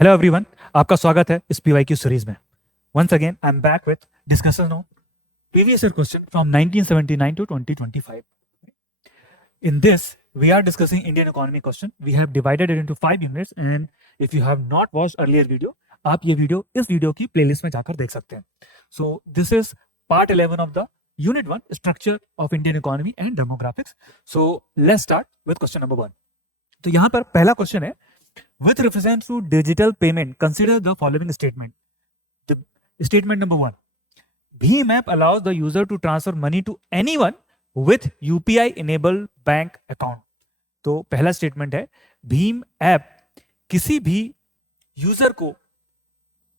Hello everyone, आपका स्वागत है इस पीवाईक्यू सीरीज में। Once again I am back with discussion of previous year question from 1979 to 2025. In this, we are discussing Indian economy question. We have divided it into 5 units, and if you have not watched earlier video, आप ये video इस video की playlist में जाकर देख सकते हैं. So this is part 11 of the unit 1 structure of Indian economy and demographics. So let's start with question number 1. तो यहाँ पर पहला क्वेश्चन है, with reference to digital payment, consider the following statement. The statement number 1. Bheem app allows the user to transfer money to anyone with UPI enabled bank account. तो पहला statement है, Bhim app किसी भी यूजर को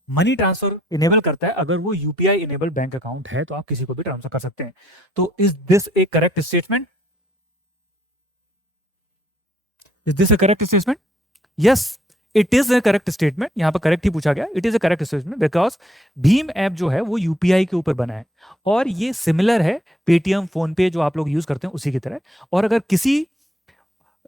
money transfer enable करता है अगर वो यूपीआई इनेबल बैंक अकाउंट है, तो आप किसी को भी ट्रांसफर कर सकते हैं. तो is this A correct statement? Is this A correct statement? Yes, it is A correct statement. यहां पर करेक्ट ही पूछा गया. It is A correct statement because Bhim app जो है वो यूपीआई के ऊपर बना है और ये सिमिलर है पेटीएम, फोन पे जो आप लोग यूज करते हैं उसी की तरह. और अगर किसी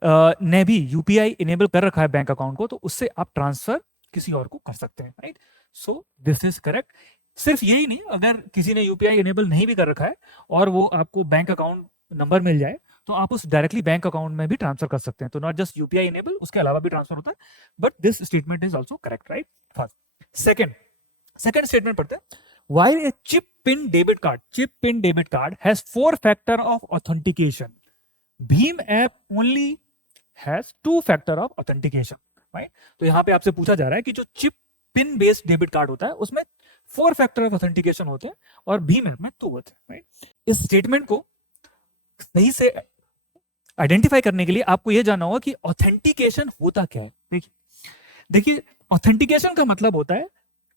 ने भी यूपीआई इनेबल कर रखा है बैंक अकाउंट को, तो उससे आप ट्रांसफर किसी और को कर सकते हैं. Right, so this is correct. सिर्फ यही नहीं, अगर किसी ने यूपीआई इनेबल नहीं भी कर रखा है और वो आपको बैंक अकाउंट नंबर मिल जाए, तो आप उस डायरेक्टली बैंक अकाउंट में भी ट्रांसफर कर सकते हैं. तो नॉट जस्ट यूपीआई इनेबल, उसके अलावा भी ट्रांसफर होता है. But this statement is also correct. Right, first. Second statement पढ़ते हैं. While a chip pin debit card has 4 factor of authentication, Bhim app only has 2 factor of authentication. Right, तो यहां पे आपसे पूछा जा रहा है कि जो chip pin based debit card होता है उसमें 4 फैक्टर ऑफ ऑथेंटिकेशन होते हैं और भीम ऐप में 2 होते हैं. राइट, इस स्टेटमेंट को सही से आइडेंटिफाई करने के लिए आपको यह जानना होगा कि ऑथेंटिकेशन होता क्या है. देखिए ऑथेंटिकेशन का मतलब होता है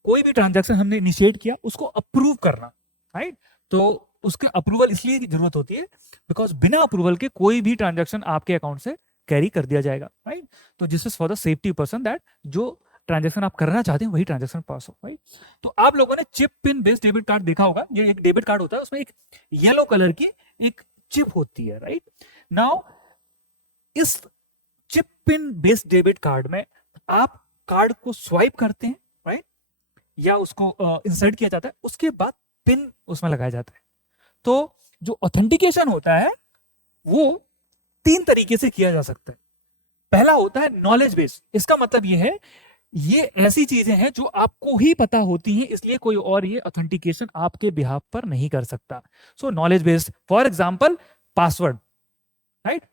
कोई भी ट्रांजैक्शन हमने इनिशिएट किया उसको अप्रूव करना. राइट, तो उसके अप्रूवल इसलिए की जरूरत होती है बिकॉज बिना अप्रूवल के कोई भी ट्रांजैक्शन आपके अकाउंट से कैरी कर दिया जाएगा. राइट, तो this is for the safety person that जो ट्रांजैक्शन आप करना चाहते हैं वही ट्रांजैक्शन पास हो. राइट, तो आप लोगों ने chip pin based debit card देखा होगा. ये एक डेबिट कार्ड होता है, उसमें एक येलो कलर की एक चिप होती है. राइट, नाउ इस chip pin based debit card में आप कार्ड को स्वाइप करते हैं. राइट, या उसको इंसर्ट किया जाता है, उसके बाद पिन उसमें लगाया जाता है. तो जो ऑथेंटिकेशन होता है वो 3 तरीके से किया जा सकता है. पहला होता है नॉलेज बेस्ड. इसका मतलब ये है, ये ऐसी चीजें हैं जो आपको ही पता होती हैं, इसलिए कोई और ये ऑथेंटिकेशन आपके बिहाफ पर नहीं कर सकता. सो knowledge based, for example password. Right,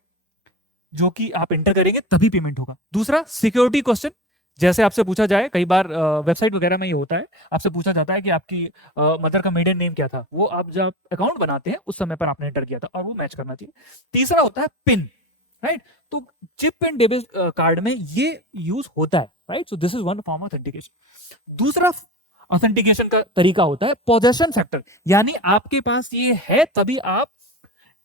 जो कि आप एंटर करेंगे तभी पेमेंट होगा. दूसरा सिक्योरिटी क्वेश्चन, जैसे आपसे पूछा जाए, कई बार वेबसाइट वगैरह में ये होता है, आपसे पूछा जाता है कि आपकी मदर का मेडन नेम क्या था, वो आप जब अकाउंट बनाते हैं उस समय पर आपने एंटर किया था और वो मैच करना चाहिए. तीसरा होता है पिन. राइट, तो चिप पिन डेबिट कार्ड में ये यूज होता है. Right, so this is one form authentication. दूसरा ऑथेंटिकेशन का तरीका होता है पोजेशन फैक्टर, यानी आपके पास ये है तभी आप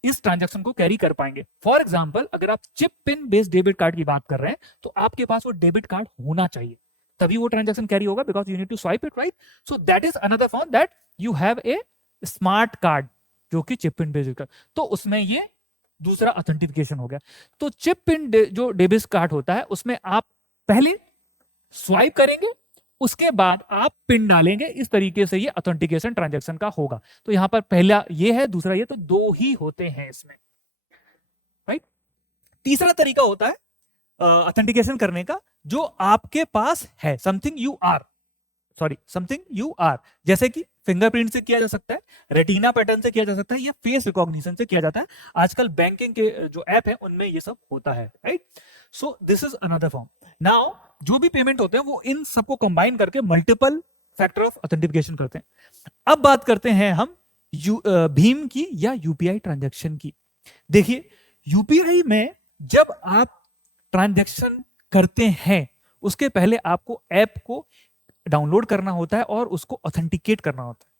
इस ट्रांजैक्शन को कैरी कर पाएंगे. फॉर एग्जांपल, अगर आप chip pin based debit card की बात कर रहे हैं तो आपके पास वो डेबिट कार्ड होना चाहिए, तभी वो ट्रांजैक्शन कैरी होगा, because you need to swipe it. Right, so that is another form that you have a smart card, जो कि चिप पिन बेस्ड कार्ड. तो उसमें ये दूसरा ऑथेंटिफिकेशन हो गया. तो चिप पिन जो डेबिट कार्ड होता है उसमें आप पहले स्वाइप करेंगे, उसके बाद आप पिन डालेंगे. इस तरीके से ये ऑथेंटिकेशन ट्रांजैक्शन का होगा. तो यहां पर पहला ये है, दूसरा ये, तो 2 ही होते हैं इसमें. राइट, तीसरा तरीका होता है ऑथेंटिकेशन करने का, जो आपके पास है, समथिंग यू आर. जैसे कि फिंगरप्रिंट से किया जा सकता है, रेटिना पैटर्न से किया जा सकता है, या फेस रिकॉग्निशन से किया जाता है. आजकल बैंकिंग के जो ऐप है उनमें ये सब होता है. Right, so this is another form. Now जो भी पेमेंट होते हैं वो इन सबको कंबाइन करके मल्टीपल फैक्टर ऑफ ऑथेंटिफिकेशन करते हैं. अब बात करते हैं हम भीम की या यूपीआई ट्रांजैक्शन की. देखिए यूपीआई में जब आप ट्रांजैक्शन करते हैं उसके पहले आपको ऐप को डाउनलोड करना होता है और उसको ऑथेंटिकेट करना होता है.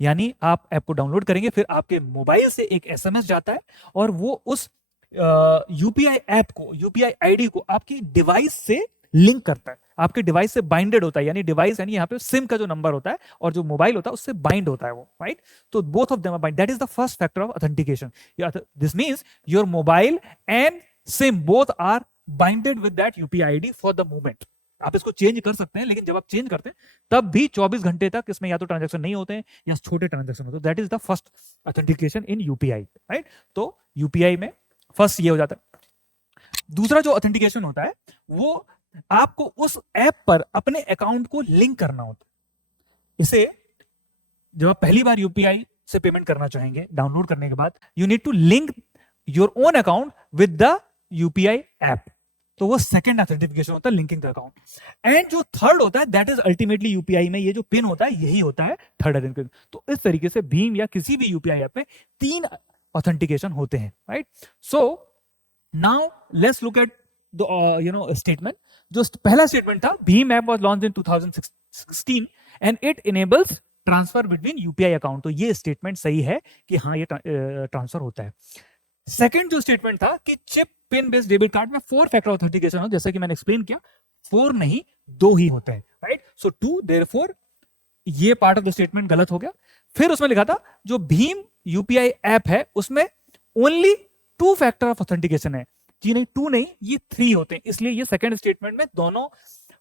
यानी आप ऐप को डाउनलोड करेंगे, फिर आपके मोबाइल से एक एसएमएस जाता है और वो उस यूपीआई ऐप को, यूपीआई आईडी को आपकी डिवाइस से लिंक करता है, आपके डिवाइस से बाइंडेड होता है. यानी डिवाइस यानी यहाँ पे सिम का जो नंबर होता है और जो मोबाइल होता है उससे बाइंड होता है वो. राइट, तो both of them are bind. That is the first factor of authentication. This means your mobile and SIM both are binded with that UPI ID for the moment. आप इसको change कर सकते हैं, लेकिन जब आप चेंज करते हैं तब भी 24 घंटे तक इसमें या तो ट्रांजैक्शन नहीं होते हैं या छोटे ट्रांजैक्शन होते हैं। That is the first authentication in UPI, right. तो यूपीआई में फर्स्ट ये हो जाता है। दूसरा जो ऑथेंटिकेशन होता है वो आपको उस ऐप पर अपने अकाउंट को लिंक करना होता है। इसे जब आप पहली बार यूपीआई से पेमेंट करना चाहेंगे डाउनलोड करने के बाद, you need to link your own account with the UPI app. तो वो सेकंड ऑथेंटिफिकेशन होता है, लिंकिंग द अकाउंट। एंड जो थर्ड होता है दैट इज अल्टीमेटली यूपीआई में ये जो पिन होता है यही होता है थर्ड ऑथेंटिकेशन। तो इस तरीके से भीम या किसी भी यूपीआई ऐप में 3 ऑथेंटिकेशन होते हैं, right. So now let's look at the statement. जो पहला स्टेटमेंट था, Bhim app was launched in 2016 and it enables transfer between UPI account. तो ये स्टेटमेंट सही है कि हाँ ये ट्रांसफर होता है। सेकंड जो स्टेटमेंट था कि chip pin based debit card में 4 फैक्टर ऑथेंटिकेशन हो, जैसे कि मैंने एक्सप्लेन किया 4 नहीं 2 ही होते हैं, राइट। सो 2 देयरफॉर ये पार्ट ऑफ द स्टेटमेंट गलत हो गया। फिर उसमें लिखा था जो भीम यूपीआई ऐप है उसमें ओनली 2 फैक्टर ऑफ ऑथेंटिकेशन है। जी नहीं 2 नहीं, ये 3 होते हैं। इसलिए ये सेकंड स्टेटमेंट में दोनों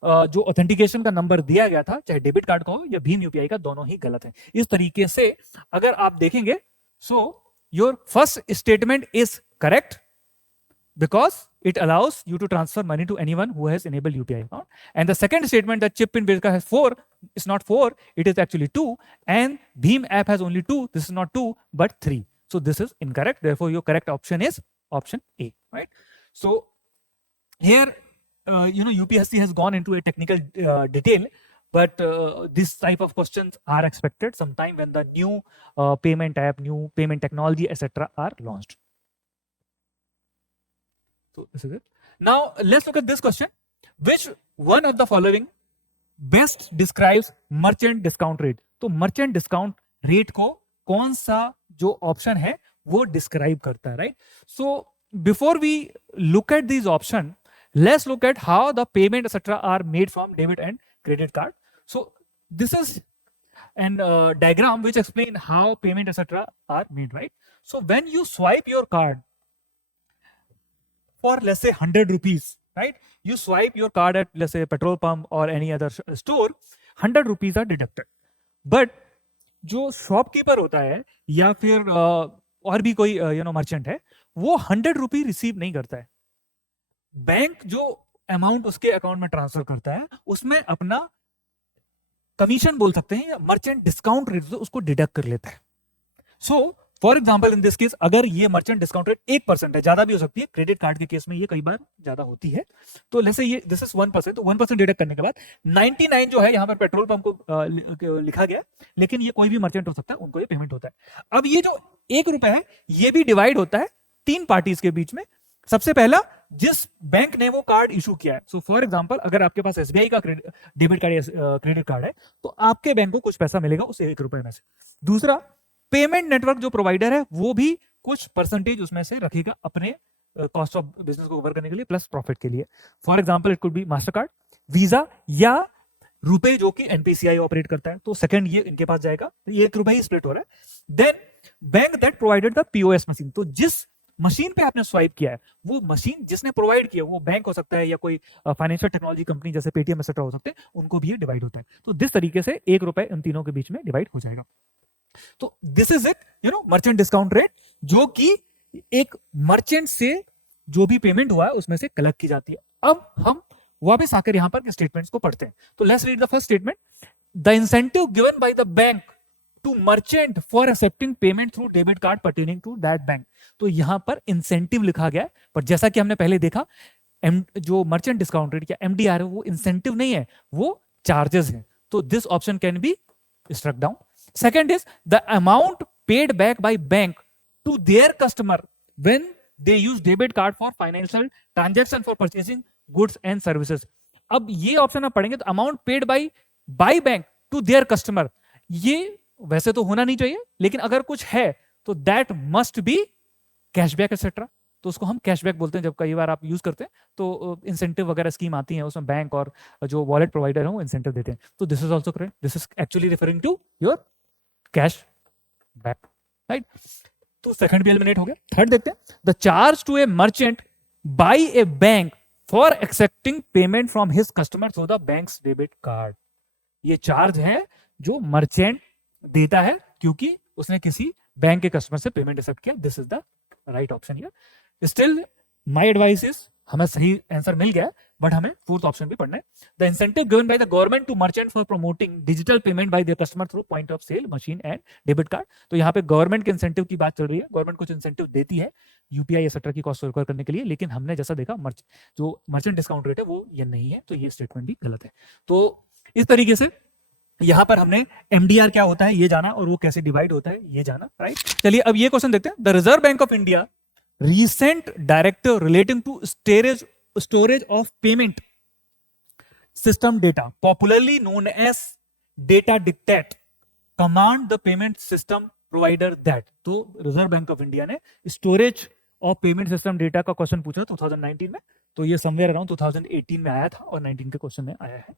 जो ऑथेंटिकेशन का नंबर दिया गया था, चाहे डेबिट कार्ड का हो या भीम यूपीआई का, दोनों ही गलत है। इस तरीके से अगर आप देखेंगे, so your first statement is correct because it allows you to transfer money to anyone who has enabled UPI account. And the second statement that chip pin based has 4 is not 4, it is actually 2, and Bheem app has only 2. This is not 2 but 3. So this is incorrect. Therefore your correct option is option A, right? So here UPSC has gone into a technical detail, but this type of questions are expected sometime when the new payment app, new payment technology etc are launched. So this is it. Now let's look at this question. Which one of the following best describes merchant discount rate? तो merchant discount rate को कौन सा जो option है वो describe करता है, right. So before we look at this option, let's look at how the payment etcetera are made from debit and credit card. So this is an diagram which explain how payment etc are made, right? So when you swipe your card for let's say 100 rupees, right? You swipe your card at let's say a petrol pump or any other store, 100 rupees are deducted. But जो shopkeeper होता है या फिर और भी कोई merchant है, वो 100 रुपी रिसीव नहीं करता है। बैंक जो अमाउंट उसके अकाउंट में ट्रांसफर करता है उसमें अपना कमीशन बोल सकते हैं या मर्चेंट डिस्काउंट रेट उसको डिडक्ट कर लेता है। So for example in this case अगर ये मर्चेंट डिस्काउंट रेट 1% है, ज्यादा भी हो सकती है, क्रेडिट कार्ड के केस में ये कई बार ज्यादा होती है, तो लेट्स से ये दिस इज 1%, तो 1% डिडक्ट करने के बाद 99 जो है यहाँ पर पेट्रोल पंप को लिखा गया, लेकिन ये कोई भी मर्चेंट हो सकता है, उनको ये पेमेंट होता है। अब ये जो 1 रुपए है ये भी डिवाइड होता है 3 पार्टीज के बीच में। सबसे पहला जिस बैंक ने वो कार्ड इशू किया है। सो फॉर एग्जांपल अगर आपके पास एसबीआई का डेबिट कार्ड या क्रेडिट कार्ड है तो आपके बैंक को कुछ पैसा मिलेगा उस 1 रुपए में से। दूसरा, पेमेंट नेटवर्क जो प्रोवाइडर है वो भी कुछ परसेंटेज उसमें से रखेगा अपने कॉस्ट ऑफ बिजनेस को कवर करने के लिए प्लस प्रॉफिट के लिए। For example it could be master card, visa या रुपए जो कि एनपीसीआई ऑपरेट करता है, तो सेकंड ये इनके पास जाएगा, तो ये 1 रुपए ही स्प्लिट हो रहा है। Then bank that provided the POS machine, तो जिस मशीन पे आपने स्वाइप किया है वो मशीन जिसने प्रोवाइड किया, वो बैंक हो सकता है या कोई फाइनेंशियल टेक्नोलॉजी कंपनी जैसे पेटीएम एक्सेट्रा हो सकते हैं, उनको भी ये डिवाइड होता है। तो जिस तरीके से 1 रुपए इन तीनों के बीच में डिवाइड हो जाएगा। तो this is it merchant discount rate, जो कि एक मर्चेंट से जो भी पेमेंट हुआ है उसमें से कलेक्ट की जाती है। अब हम वापस आकर यहां पर स्टेटमेंट्स को पढ़ते हैं। तो let's read the first statement. The incentive given by the bank to merchant for accepting payment through debit card pertaining to that bank. तो यहां पर इंसेंटिव लिखा गया है, पर जैसा कि हमने पहले देखा जो मर्चेंट डिस्काउंट रेट या एमडीआर है वो इंसेंटिव नहीं है, वो चार्जेस है। तो this option can be struck down. Second is the amount paid back by bank to their customer when they use debit card for financial transaction for purchasing goods and services. अब ये option आप पढ़ेंगे तो amount paid by bank to their customer, ये वैसे तो होना नहीं चाहिए, लेकिन अगर कुछ है तो that must be cashback etcetera. तो उसको हम कैशबैक बोलते हैं जब कई बार आप यूज करते हैं तो इंसेंटिव वगैरह स्कीम आती है, उसमें बैंक और जो वॉलेट प्रोवाइडर है वो इंसेंटिव देते हैं। तो this is also correct, this is actually referring to your cash back, right. तो सेकंड भी एलिमिनेट हो गया। थर्ड देखते हैं, the charge to a merchant by a bank for accepting payment from his customer through the bank's debit card. ये charge है जो merchant देता है क्योंकि उसने किसी बैंक के कस्टमर से पेमेंट एक्सेप्ट किया। This is the right option here. Still my advice is, हमें सही आंसर मिल गया बट हमें फोर्थ ऑप्शन भी पढ़ना है। The incentive given by the government to merchant for promoting digital payment by their customer through point of sale machine and debit card. तो यहाँ पे गवर्नमेंट के इंसेंटिव की बात चल रही है। गवर्नमेंट कुछ इंसेंटिव देती है यूपीआई एक्सेट्रा की कॉस्ट रिकवर करने के लिए, लेकिन हमने जैसा देखा जो मर्चेंट डिस्काउंट रेट है वो ये नहीं है, तो ये स्टेटमेंट भी गलत है। तो इस तरीके से यहां पर हमने एमडीआर क्या होता है ये जाना और वो कैसे डिवाइड होता है ये जाना, राइट। चलिए अब ये क्वेश्चन देखते हैं। The reserve bank of India recent directive relating to storage of payment system data, popularly known as data dictate, command the payment system provider that। तो रिजर्व बैंक ऑफ इंडिया ने storage of payment system data का question पूछा 2019 में, तो ये somewhere around 2018 में आया था और 19 के क्वेश्चन में आया है।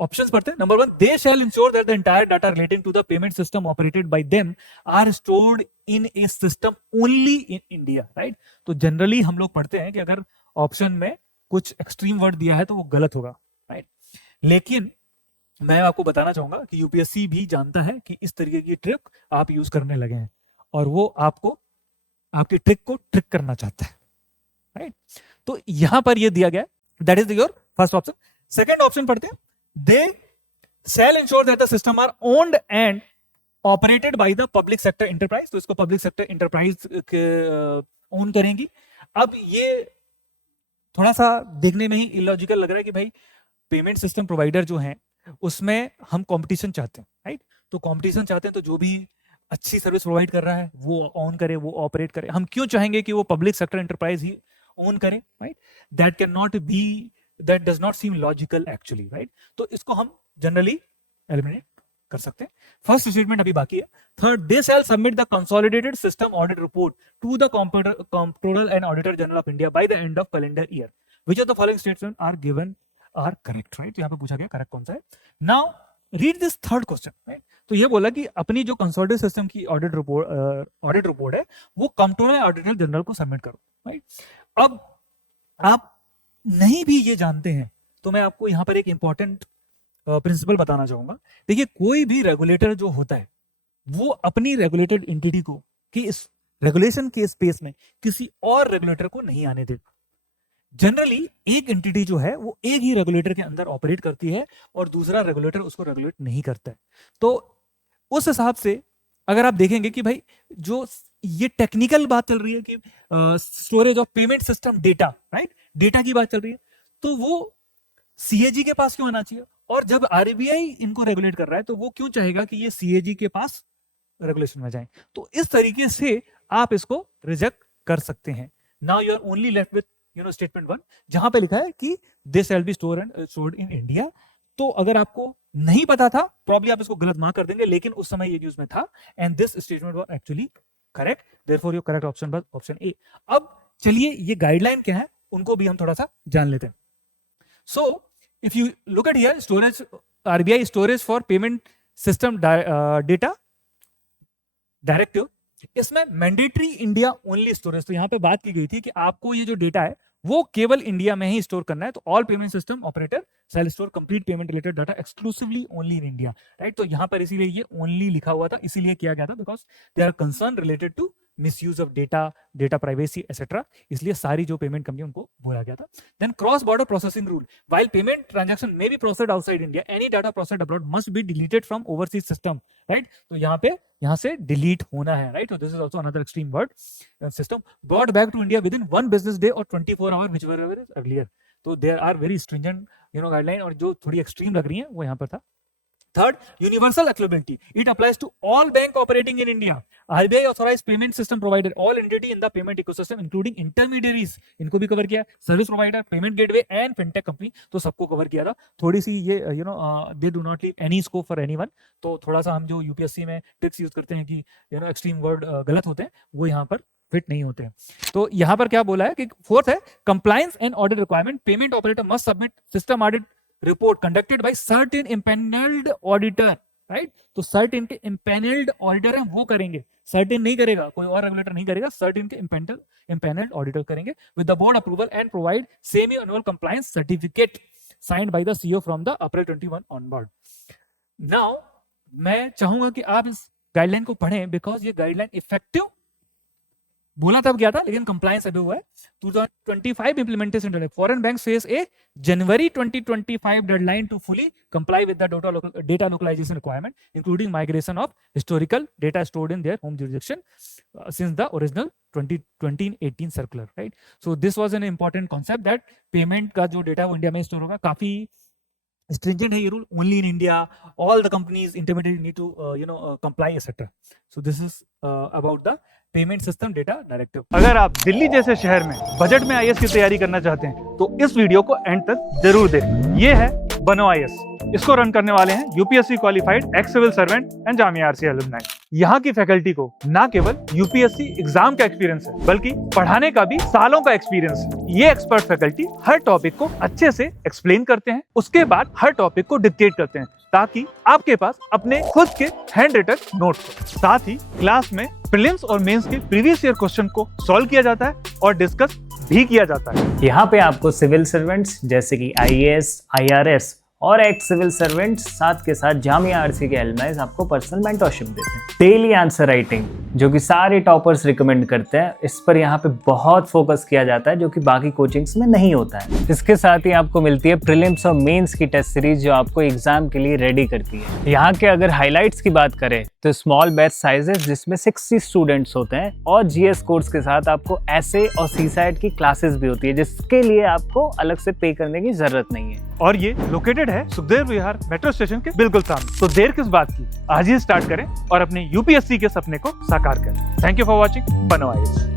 ऑप्शंस पढ़ते हैं। Number 1, they shall ensure that the entire data relating to the payment system operated by them are stored in a system only in India, right. तो जनरली हम लोग पढ़ते हैं कि अगर ऑप्शन में कुछ एक्सट्रीम वर्ड दिया है तो वो गलत होगा, राइट। लेकिन मैं आपको बताना चाहूंगा कि यूपीएससी भी जानता है कि इस तरीके की ट्रिक आप यूज करने लगे हैं और वो आपको आपकी ट्रिक को ट्रिक करना चाहता है, राइट। तो यहां पर ये दिया गया, that is your first option. Second option पढ़ते हैं। They shall ensure that the system are owned and operated by the public sector enterprise। तो इसको public sector enterprise ओन करेंगी। अब ये थोड़ा सा देखने में ही इलॉजिकल लग रहा है कि भाई पेमेंट सिस्टम प्रोवाइडर जो हैं उसमें हम कंपटीशन चाहते हैं, राइट। तो कंपटीशन चाहते हैं तो जो भी अच्छी सर्विस प्रोवाइड कर रहा है वो ऑन करे, वो ऑपरेट करे। हम क्यों चाहेंगे कि वो पब्लिक सेक्टर एंटरप्राइज ही ओन करे, right. That can not be, that does not seem logical actually, right। तो इसको हम जनरली एलिमिनेट कर सकते हैं। फर्स्ट स्टेटमेंट अभी बाकी है। Third, they shall submit the consolidated system audit report to the comptroller and auditor general of India by the end of calendar year, which of the following statements are given are correct, right। तो यहाँ पे पूछा गया correct कौन सा है। Now read this third question, right। तो ये बोला कि अपनी जो कंसोलिडेटेड सिस्टम की ऑडिट रिपोर्ट है वो कंट्रोलर ऑडिटर जनरल को सबमिट करो, राइट। अब आप नहीं भी ये जानते हैं तो मैं आपको यहां पर एक इंपॉर्टेंट प्रिंसिपल बताना चाहूंगा। देखिए, कोई भी रेगुलेटर जो होता है वो अपनी रेगुलेटेड एंटिटी को कि इस रेगुलेशन के स्पेस में किसी और रेगुलेटर को नहीं आने देता। जनरली एक एंटिटी जो है वो एक ही रेगुलेटर के अंदर ऑपरेट करती है और दूसरा रेगुलेटर उसको रेगुलेट नहीं करता है। तो उस हिसाब से अगर आप देखेंगे कि भाई जो ये टेक्निकल बात चल रही है कि storage of payment system data, right, data की बात चल रही है, तो वो सीएजी के पास क्यों आना चाहिए। और जब आरबीआई इनको रेगुलेट कर रहा है तो वो क्यों चाहेगा कि ये सीएजी के पास रेगुलेशन में जाए। तो इस तरीके से आप इसको रिजेक्ट कर सकते हैं। Now you are only left with statement 1 जहां पे लिखा है कि this shall be stored in India. तो अगर आपको नहीं पता था प्रॉब्ली आप इसको गलत मार्क कर देंगे, लेकिन उस समय ये न्यूज में था and this statement was actually correct, therefore your correct option was option A. अब चलिए ये गाइडलाइन क्या है उनको भी हम थोड़ा सा जान लेते हैं। So if you look at here, storage RBI storage for payment system data directive, इसमें मैंडेटरी इंडिया ओनली स्टोरेज। तो यहां पे बात की गई थी कि आपको ये जो डेटा है वो केवल इंडिया में ही स्टोर करना है। तो all payment system operator shall store complete payment related data exclusively only in India, right. तो यहां पर इसीलिए ये ओनली लिखा हुआ था, इसीलिए किया गया था because they are concern related to misuse of data privacy etcetera, इसलिए सारी जो पेमेंट कंपनी उनको बोला गया था। Then cross border processing rule, while payment transaction may be processed outside India, any data processed abroad must be deleted from overseas system, right. तो यहाँ से डिलीट होना है, right. This is also another extreme word. System brought back to India within 1 business day और 24 hour whichever is earlier. तो there are very stringent guideline, और जो थोड़ी एक्सट्रीम लग रही है वो यहाँ पर था। Third, universal applicability. It applies to all bank operating in India. RBI authorized payment system provider, all entity in the payment ecosystem, including intermediaries. इनको भी कवर किया, service provider, payment gateway and fintech company, तो सबको cover किया था। थोड़ी सी ये they do not leave any scope for anyone. तो थोड़ा सा हम जो यूपीएससी में ट्रिक्स यूज करते हैं कि एक्सट्रीम वर्ड गलत होते हैं, वो यहाँ पर फिट नहीं होते हैं। तो यहाँ पर क्या बोला है कि फोर्थ है compliance and audit requirement, payment operator must submit system audit report conducted by certain impaneled auditor right. तो सर्ट इनके इम्पैनल्ड ऑडिटर हैं वो करेंगे, सर्ट इन नहीं करेगा, कोई और रेगुलेटर नहीं करेगा, सर्ट इनके इम्पैनल्ड ऑडिटर करेंगे with the board approval and provide semi annual compliance certificate signed by the CEO from the April 21 onward. Now मैं चाहूंगा कि आप इस गाइडलाइन को पढ़ें, बिकॉज ये गाइडलाइन इफेक्टिव बोला तब गया था लेकिन कंप्लायंस अभी हुआ है। 2025 implementation deadline. Foreign banks face a January 2025 deadline to fully comply with the data localization requirement, including migration of historical data stored in their home jurisdiction since the original 2018 circular, right? So this was an important concept that payment का जो data वो India में store होगा, काफी stringent है ये rule, only in India, all the companies intermediate need to comply etc. So this is about the payment system data directive. अगर आप दिल्ली जैसे शहर में बजट में आईएएस की तैयारी करना चाहते हैं तो इस वीडियो को एंड तक जरूर देखें। ये है बनो आईएएस। इसको रन करने वाले हैं UPSC qualified ex civil servant and Jamia RC alumni. यहाँ की फैकल्टी को ना केवल यूपीएससी एग्जाम का एक्सपीरियंस है बल्कि पढ़ाने का भी सालों का एक्सपीरियंस है। ये एक्सपर्ट फैकल्टी हर टॉपिक को अच्छे से एक्सप्लेन करते हैं, उसके बाद हर टॉपिक को डिक्टेट करते हैं ताकि आपके पास अपने खुद के हैंड रिटन नोट्स हो। साथ ही क्लास में प्रीलिम्स और मेंस के प्रीवियस ईयर क्वेश्चन को सॉल्व किया जाता है और डिस्कस भी किया जाता है। यहाँ पे आपको सिविल सर्वेंट्स जैसे कि आईएएस, आईआरएस और एक्स सिविल सर्वेंट्स साथ के साथ जामिया आरसी के एलुमनाइज आपको पर्सनल मेंटरशिप देते हैं। डेली आंसर राइटिंग जो कि सारे टॉपर्स रिकमेंड करते हैं, इस पर यहाँ पे बहुत फोकस किया जाता है जो कि बाकी कोचिंग्स में नहीं होता है। इसके साथ ही आपको मिलती है प्रीलिम्स और मेंस की टेस्ट सीरीज जो आपको एग्जाम के लिए रेडी करती है। यहाँ के अगर हाईलाइट्स की बात करें तो स्मॉल बैच साइजेस जिसमें 60 स्टूडेंट्स होते हैं और जीएस कोर्स के साथ आपको एसए और सीसैट की क्लासेस भी होती है जिसके लिए आपको अलग से पे करने की जरूरत नहीं है। और ये लोकेटेड है सुखदेव विहार मेट्रो स्टेशन के बिल्कुल सामने। तो देर किस बात की, आज ही स्टार्ट करें और अपने यूपीएससी के सपने को साकार करें। थैंक यू फॉर वॉचिंग बनो आईएएस।